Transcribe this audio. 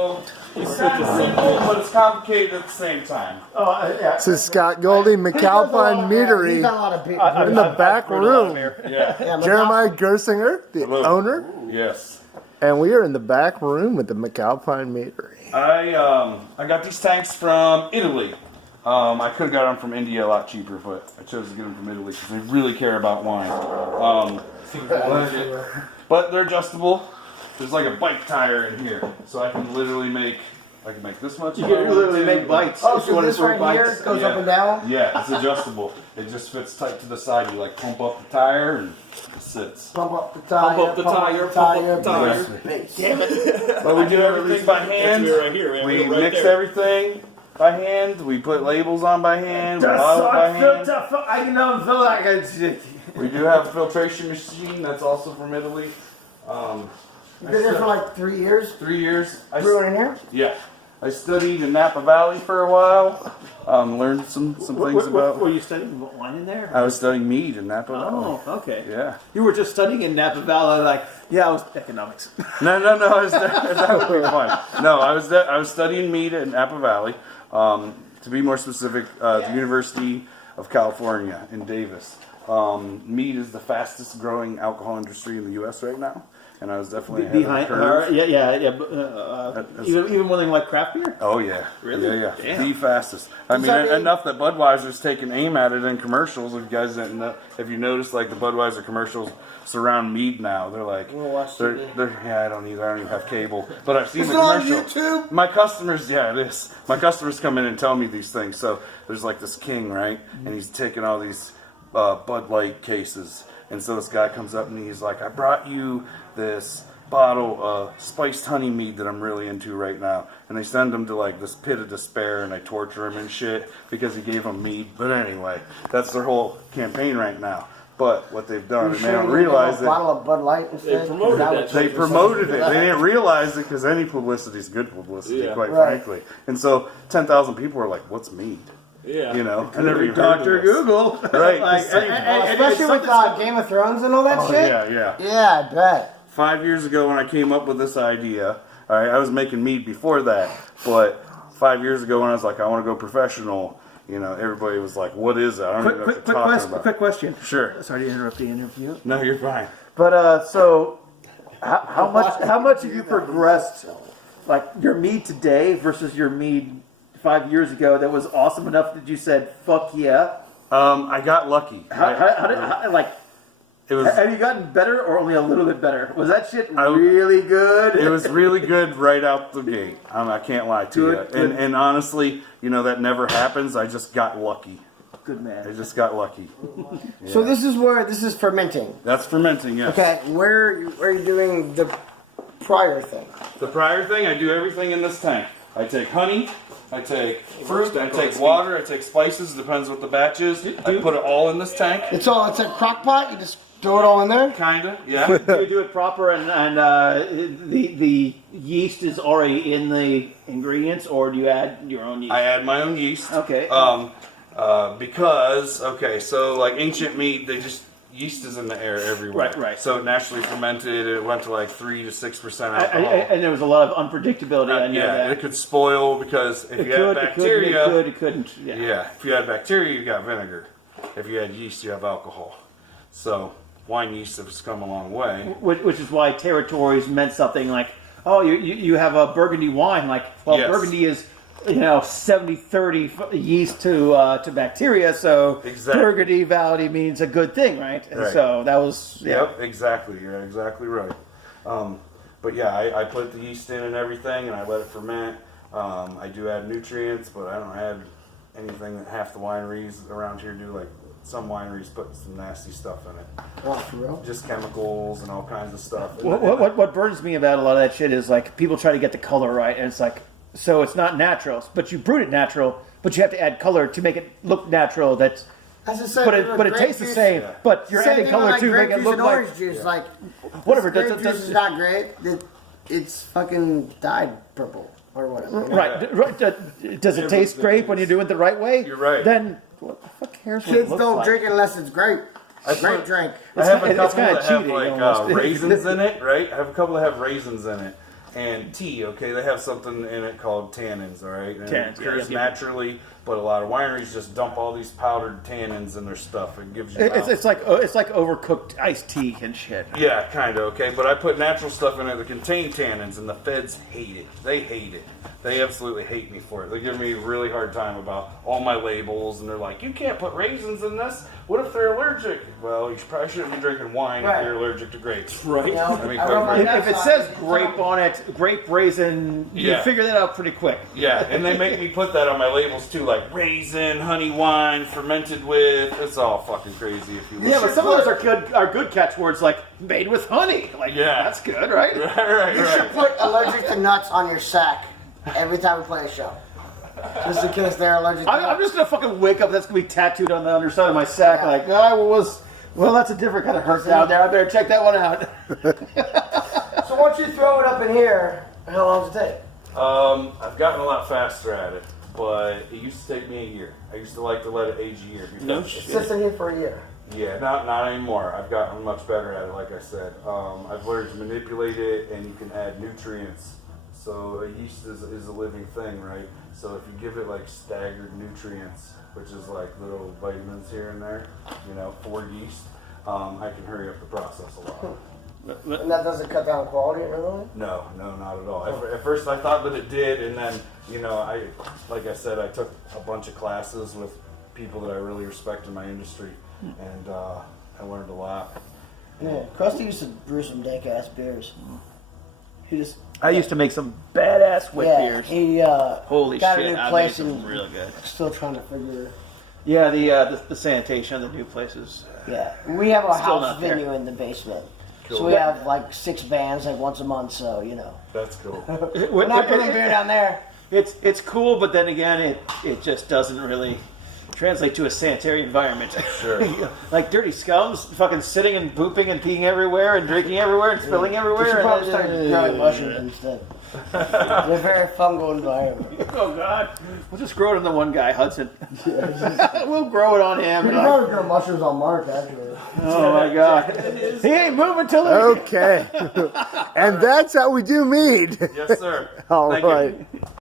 So it's kind of simple, but it's complicated at the same time. Yeah. This is Scott Goldie, McAlpine Meadery, He's got a lot of people. in the back room. Yeah. Jeremiah Geisinger, the Hello. owner, Yes. and we are in the back room with the McAlpine Meadery. I got these tanks from Italy. I could have got them from India a lot cheaper, but I chose to get them from Italy because they really care about wine. But they're adjustable. There's like a bike tire in here, so I can literally make this much. You can literally make bites. Oh, so this right here goes up and down? Yeah, it's adjustable. It just fits tight to the side. You like pump up the tire and it sits. Pump up the tire. Pump up the tire. Damn it. But we do everything by hand. Right here, man. We Right mix there. everything by hand. We put labels on by hand. We bottle it by hand. I can feel like it's. We do have a filtration machine that's also from Italy. You've been there for like 3 years? 3 years. Brewing in here? Yeah. I studied in Napa Valley for a while. Learned some things about. Were you studying wine in there? I was studying mead in Napa Valley. Oh, okay. Yeah. You were just studying in Napa Valley, like, yeah, I was economics. No. That would be fun. No, I was studying mead in Napa Valley. To be more specific, the University of California in Davis. Mead is the fastest growing alcohol industry in the U.S. right now, and I was definitely ahead Behind of the curve. yeah. Even more than like craft beer? Oh yeah, Really? Yeah. Damn. The fastest. I mean, that mean- enough that Budweiser's taking aim at it in commercials. If you guys didn't know, if you noticed, like the Budweiser commercials surround mead now. They're like, yeah, I don't either. I don't even have cable, but I've seen Is the it on commercial. YouTube? My customers, yeah, it is. My customers come in and tell me these things. So there's like this king, right, and he's taking all these Bud Light cases, and so this guy comes up and he's like, I brought you this bottle of spiced honey mead that I'm really into right now, and they send him to like this pit of despair and they torture him and shit because he gave them mead. But anyway, that's their whole campaign right now. But what they've done, and they don't realize a it. bottle of Bud Light instead? They promoted it. They didn't realize it because any publicity is good publicity, quite frankly. And so 10,000 people are like, "What's mead?" Yeah. You know, I never even Dr. Google. Right. Like, Especially with Game of Thrones and all that shit? Yeah. Yeah, I bet. 5 years ago when I came up with this idea, all right, I was making mead before that, but 5 years ago when I was like, I want to go professional, you know, everybody was like, what is that? I don't even know what you're talking about. Quick question. Sure. Sorry to interrupt the interview. No, you're fine. But so, how much have you progressed? Like your mead today versus your mead 5 years ago that was awesome enough that you said, "Fuck yeah." I got lucky. It was. Have you gotten better or only a little bit better? Was that shit really good? It was really good right out the gate. I can't lie to you. And honestly, you know, that never happens. I just got lucky. Good man. I just got lucky. Yeah. So this is fermenting. That's fermenting, yes. Okay, where are you doing the prior thing? The prior thing, I do everything in this tank. I take honey, I take fruit, I take water, I take spices, depends what the batch is. I put it all in this tank. It's a crock pot, you just throw it all in there? Kinda, yeah. Do you do it proper and the yeast is already in the ingredients, or do you add your own yeast? I add my own yeast. Okay. Because, so like ancient mead, yeast is in the air everywhere. Right. So it naturally fermented, it went to like 3 to 6% alcohol. And there was a lot of unpredictability. I know that. It could spoil because if you had bacteria... It couldn't. Yeah, if you had bacteria, you got vinegar. If you had yeast, you have alcohol. So wine yeast has come a long way. Which is why territories meant something like, oh, you have a Burgundy wine, like, well, yes. Burgundy is, 70-30 yeast to bacteria, so exactly. Burgundy Valley means a good thing, right? And so that was, Yep, exactly. You're exactly right. But yeah, I put the yeast in and everything, and I let it ferment. I do add nutrients, but I don't add anything that half the wineries around here do, like some wineries put some nasty stuff in it. Oh, for real? Just chemicals and all kinds of stuff. What burns me about a lot of that shit is like people try to get the color right, and it's like, so it's not natural, but you brewed it natural, but you have to add color to make it look natural. But it tastes the same. Yeah. But you're adding color to make it look like orange juice. Like whatever. Grape juice is not great. It's fucking dyed purple or whatever. Right. Does it taste grape when you do it the right way? You're right. Then what the fuck cares? Kids don't drink unless it's grape. Grape drink. I have a couple that have like raisins in it, right? I have a couple that have raisins in it. and tea. Okay, they have something in it called tannins. All right, and Tannins, it occurs naturally, but a lot of wineries just dump all these powdered tannins in their stuff. It gives you It's like overcooked iced tea and shit. yeah, kind of, okay. But I put natural stuff in it that contain tannins, and the feds hate it. They hate it. They absolutely hate me for it. They give me a really hard time about all my labels, and they're like, you can't put raisins in this. What if they're allergic? Well, you probably shouldn't be drinking wine if you're allergic to grapes. Right. You know, I mean, I wrote my quite If it says grape on it, grape raisin, you Yeah. figure that out pretty quick. Yeah, and they make me put that on my labels too, like raisin, honey wine, fermented with. It's all fucking crazy if you. Yeah, but some of those are good catchwords, like made with honey. Like, Yeah. that's good, right? right. You should put allergic to nuts on your sack every time we play a show. Just in case they're allergic to I'm nuts. just gonna fucking wake up. That's gonna be tattooed on the underside of my sack. Yeah. Like, well, that's a different kind of hurt down there. I better check that one out. So once you throw it up in here, how long does it take? I've gotten a lot faster at it, but it used to take me a year. I used to like to let it age a year. No It shit. sits in here for a year. Yeah, not anymore. I've gotten much better at it, like I said. I've learned to manipulate it, and you can add nutrients. So yeast is a living thing, right? So if you give it like staggered nutrients, which is like little vitamins here and there, for yeast, I can hurry up the process a lot. And that doesn't cut down quality, really? No, not at all. At first I thought that it did, and then, like I said, I took a bunch of classes with people that I really respect in my industry, and I learned a lot. Yeah. Krusty used to brew some dank ass beers. He just I used to make some badass wit beers. He Holy got shit, a new I made place some and real good. still trying to figure. Yeah, the sanitation of the new places. Yeah, we have a Still house not there. venue in the basement, Cool. so we have like 6 bands like once a month. So That's cool. we're not putting beer down there. It's cool, but then again, it just doesn't really translate to a sanitary environment. Sure. Like dirty scums, fucking sitting and pooping and peeing everywhere and drinking everywhere and spilling We everywhere. should and probably start growing mushrooms instead. They're a very fungal environment. Oh God, we'll just grow it on the one guy, Hudson. We'll grow it on him. We can probably grow mushrooms on Mark, actually. Oh my God, he ain't moving till it. Okay. And that's how we do mead. Yes, sir. All Thank you. right.